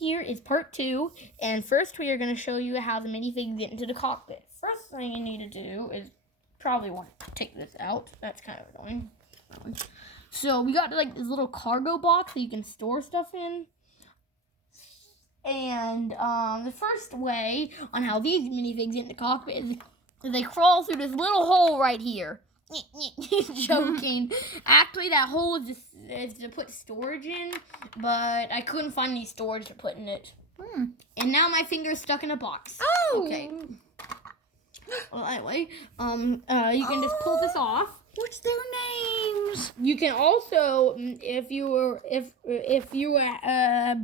here is part 2, and first we are going to show you how the minifigs get into the cockpit. First thing you need to do is probably want to take this out. That's kind of annoying. So we got like this little cargo box that you can store stuff in. And the first way on how these minifigs get in the cockpit is they crawl through this little hole right here. Joking. Actually, that hole is to put storage in, but I couldn't find any storage to put in it. And now my finger's stuck in a box. Oh! Okay. Well, anyway, you can just pull this off. What's their names? You can also, if you were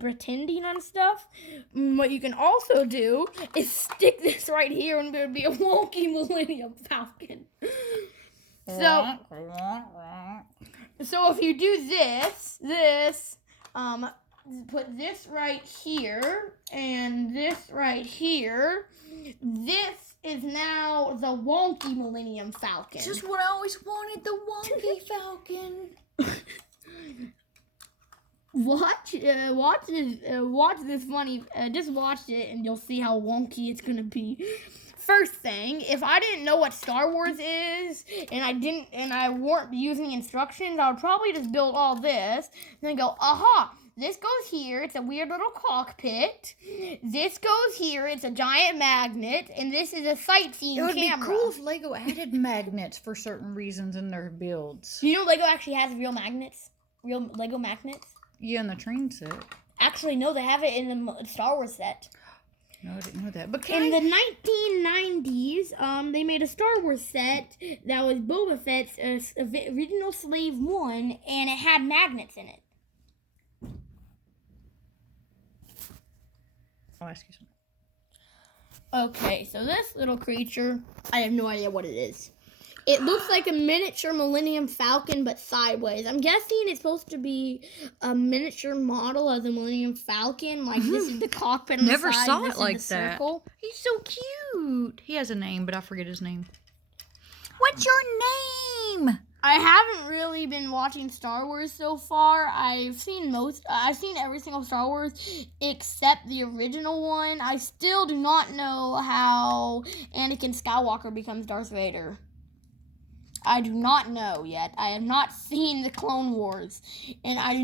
pretending on stuff, what you can also do is stick this right here, and there would be a wonky Millennium Falcon. So if you do this, put this right here and this right here, this is now the wonky Millennium Falcon. Just what I always wanted, the wonky Falcon. Watch this funny. Just watch it, and you'll see how wonky it's gonna be. First thing, if I didn't know what Star Wars is, and I weren't using instructions, I would probably just build all this, and then go, aha, this goes here, it's a weird little cockpit. This goes here, it's a giant magnet, and this is a sightseeing camera. It would be cool if Lego added magnets for certain reasons in their builds. You know Lego actually has real magnets? Real Lego magnets? Yeah, in the train set. Actually, no, they have it in the Star Wars set. No, I didn't know that. But in the 1990s, they made a Star Wars set that was Boba Fett's original Slave 1, and it had magnets in it. I'll ask you something. Okay, so this little creature, I have no idea what it is. It looks like a miniature Millennium Falcon, but sideways. I'm guessing it's supposed to be a miniature model of the Millennium Falcon. Like, this is the cockpit on Never the side. saw This it like is the that. circle. He's so cute. He has a name, but I forget his name. What's your name? I haven't really been watching Star Wars so far. I've seen every single Star Wars except the original one. I still do not know how Anakin Skywalker becomes Darth Vader. I do not know yet. I have not seen the Clone Wars, and I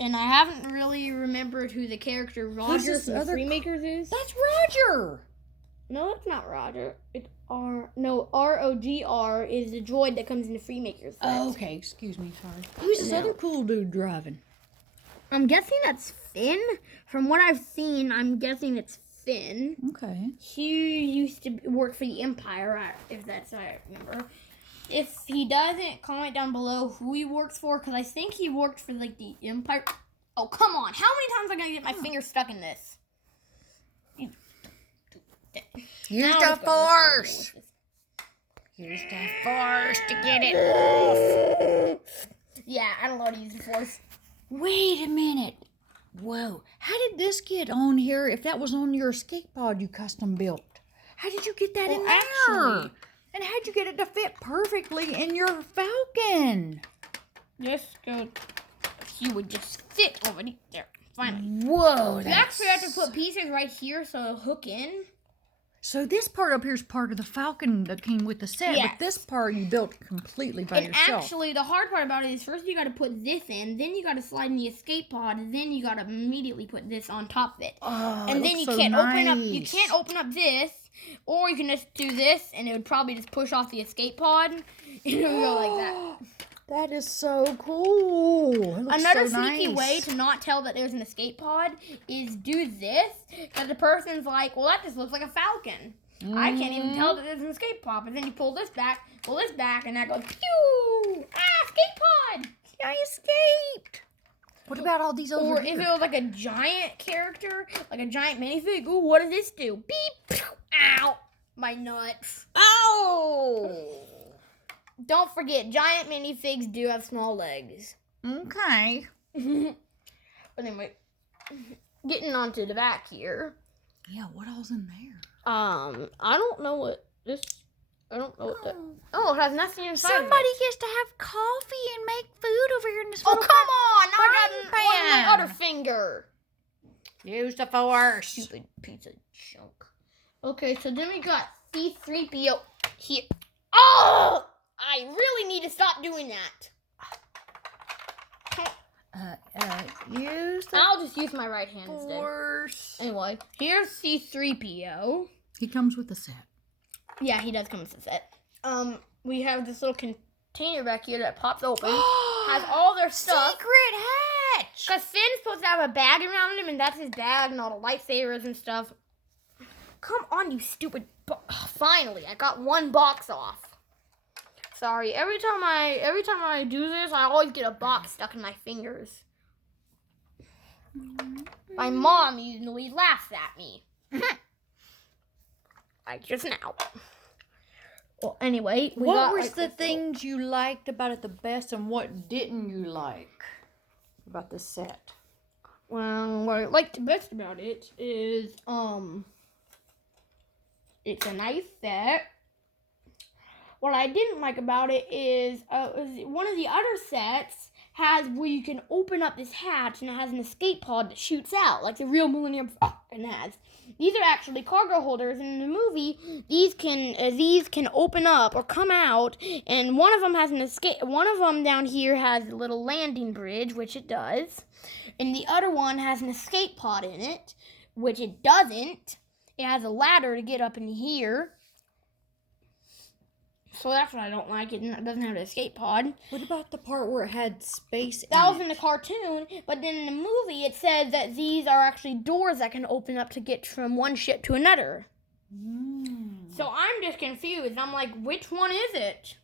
haven't really remembered who the character Roger from the Freemakers is. That's Roger. No, it's not Roger. It's ROGR is the droid that comes in the Freemakers set. Oh, okay. Excuse me. Sorry. Who's this other cool dude driving? I'm guessing that's Finn. From what I've seen, I'm guessing it's Finn. Okay. He used to work for the Empire, if that's what I remember. If he doesn't, comment down below who he works for, because I think he worked for, like, the Empire. Oh, come on. How many times am I going to get my finger stuck in this? Use the force. Use the force to get it off. Yeah, I don't know how to use the force. Wait a minute. Whoa. How did this get on here if that was on your escape pod you custom built? How did you get that in there? Actually, and how'd you get it to fit perfectly in your Falcon? Just go. He would just fit over there. Finally. Whoa. You actually have to put pieces right here so it'll hook in. So this part up here is part of the Falcon that came with the set, yes. But this part you built completely by yourself. And actually, the hard part about it is first you got to put this in, then you got to slide in the escape pod, and then you got to immediately put this on top of it. Oh, and then you can't open up. You can't open up this, or you can just do this, and it would probably just push off the escape pod, and it would go like that. That is so cool. Another sneaky way to not tell that there's an escape pod is do this, because the person's like, well, that just looks like a Falcon. I can't even tell that there's an escape pod. But then you pull this back, and that goes, pew! Ah, escape pod! I escaped. What about all these over Or here? if it was like a giant character, like a giant minifig, ooh, what does this do? Beep! Ow! My nuts. Oh! Don't forget, giant minifigs do have small legs. Okay. But anyway, getting onto the back here. Yeah, what all's in there? I don't know what this. I don't know what that. Oh, it has nothing inside. Somebody gets to have coffee and make food over here in this. Oh, come on! I got on my other finger. Use the force. Stupid piece of junk. Okay, so then we got C-3PO here. Oh! I really need to stop doing that. Use the I'll just use my right hand instead. force. Anyway, here's C-3PO. He comes with a set. Yeah, he does come with a set. We have this little container back here that pops open. Has all their stuff. Secret hatch. Because Finn's supposed to have a bag around him, and that's his bag and all the lightsabers and stuff. Come on, you stupid... Finally, I got one box off. Sorry, every time I do this, I always get a box stuck in my fingers. My mom usually laughs at me. Like just now. Well, anyway, what was the things you liked about it the best, and what didn't you like about the set? Well, what I liked the best about it is, it's a nice set. What I didn't like about it is, one of the other sets has where you can open up this hatch and it has an escape pod that shoots out, like the real Millennium Falcon has. These are actually cargo holders, and in the movie, these can open up or come out, and one of them has an escape. One of them down here has a little landing bridge, which it does, and the other one has an escape pod in it, which it doesn't. It has a ladder to get up in here. So that's what I don't like. It doesn't have an escape pod. What about the part where it had space That was in the cartoon, but then in the movie it said that these are actually doors that can open up to get from one ship to another. So I'm just confused. I'm like, which one is it?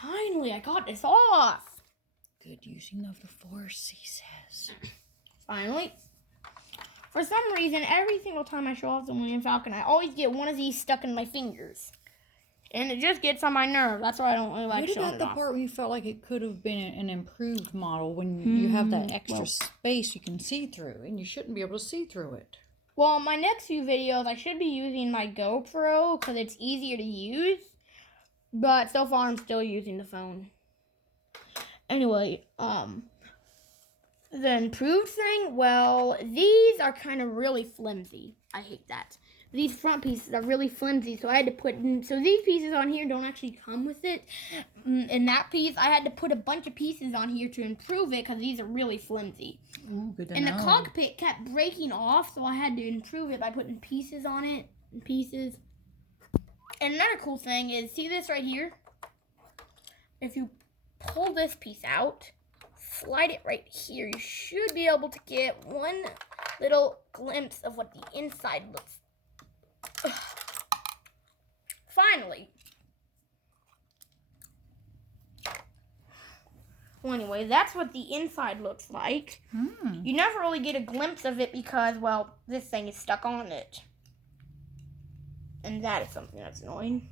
Finally, I got this off. Good using of the force, he says. Finally. For some reason, every single time I show off the Millennium Falcon, I always get one of these stuck in my fingers. And it just gets on my nerve. That's why I don't really like showing it off. What about the part where you felt like it could have been an improved model when you have that extra space you can see through, and you shouldn't be able to see through it? Well, my next few videos, I should be using my GoPro because it's easier to use. But so far, I'm still using the phone. Anyway, the improved thing, well, these are kind of really flimsy. I hate that. These front pieces are really flimsy, so I had to put... So these pieces on here don't actually come with it. And that piece, I had to put a bunch of pieces on here to improve it because these are really flimsy. Ooh, good to know. And the cockpit kept breaking off, so I had to improve it by putting pieces on it. Pieces. And another cool thing is, see this right here? If you pull this piece out, slide it right here, you should be able to get one little glimpse of what the inside looks like. Finally. Well, anyway, that's what the inside looks like. You never really get a glimpse of it because, well, this thing is stuck on it. And that is something that's annoying.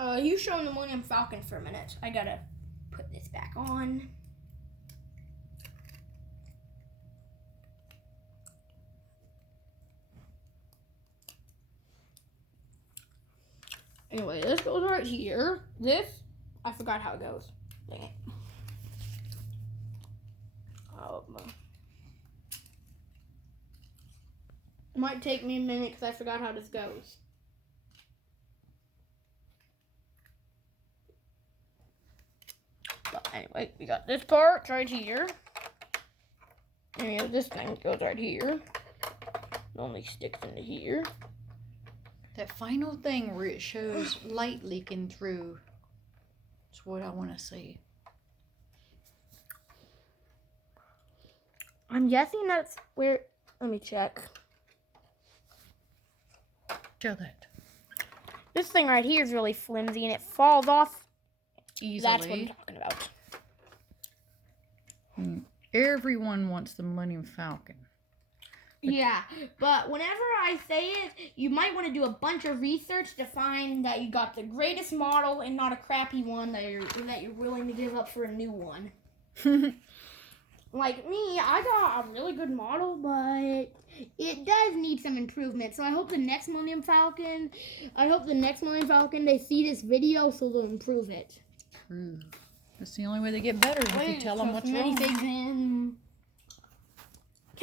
You showing the Millennium Falcon for a minute. I gotta put this back on. Anyway, this goes right here. This, I forgot how it goes. Dang it. It might take me a minute because I forgot how this goes. But anyway, we got this part right here. And this thing goes right here. It only sticks into here. That final thing where it shows light leaking through is what I want to see. I'm guessing that's where... Let me check. Show that. This thing right here is really flimsy and it falls off Easily. That's what I'm talking about. Everyone wants the Millennium Falcon. Yeah, but whenever I say it, you might want to do a bunch of research to find that you got the greatest model and not a crappy one that you're willing to give up for a new one. Like me, I got a really good model, but it does need some improvement. So I hope the next Millennium Falcon, they see this video so they'll improve it. True. That's the only way they get better is if you tell them what's wrong. Things in.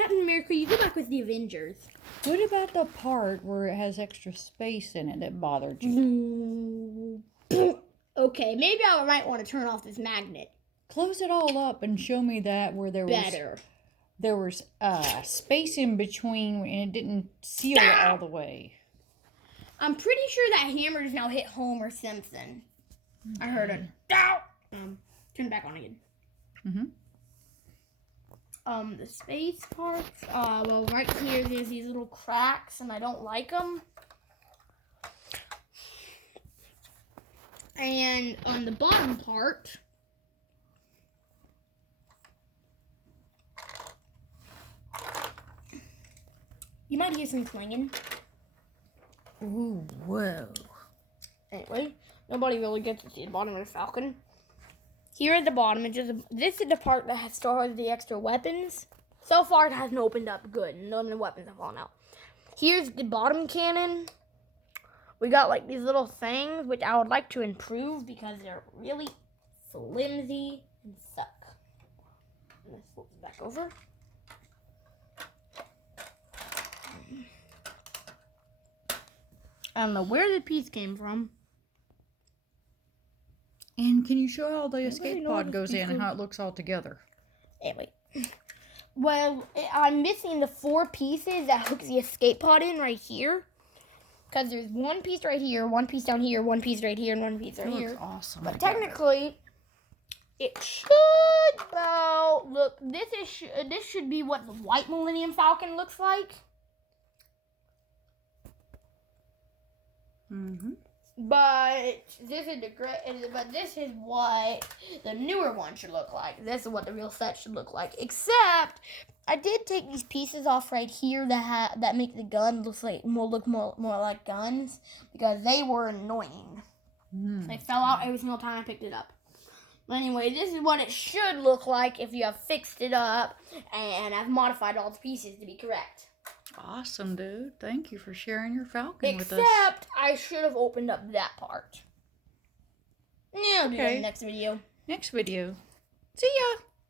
Captain America, you go back with the Avengers. What about the part where it has extra space in it that bothered you? Okay, maybe I might want to turn off this magnet. Close it all up and show me that where there was space in between and it didn't seal it all the way. I'm pretty sure that hammer has now hit Homer Simpson. Okay. I heard it. Turn it back on again. The space parts. Well, right here, there's these little cracks, and I don't like them. And on the bottom part, you might hear some clanging. Ooh, whoa. Anyway, nobody really gets to see the bottom of the Falcon. Here at the bottom, this is the part that still has the extra weapons. So far, it hasn't opened up good. None of the weapons have fallen out. Here's the bottom cannon. We got like these little things, which I would like to improve because they're really flimsy and suck. Let's flip it back over. I don't know where the piece came from. And can you show how the escape pod goes in and how it looks all together? Anyway. Well, I'm missing the 4 pieces that hooks the escape pod in right here. Because there's one piece right here, one piece down here, one piece right here, and one piece right here. Looks awesome. But technically, it should about look. This should be what the white Millennium Falcon looks like. But this is what the newer one should look like. This is what the real set should look like. Except, I did take these pieces off right here that make the gun look more like guns because they were annoying. They fell out every single time I picked it up. But anyway, this is what it should look like if you have fixed it up and I've modified all the pieces to be correct. Awesome, dude. Thank you for sharing your Falcon with us. Except, I should have opened up that part. Yeah, I'll do that in the next video. Next video. See ya!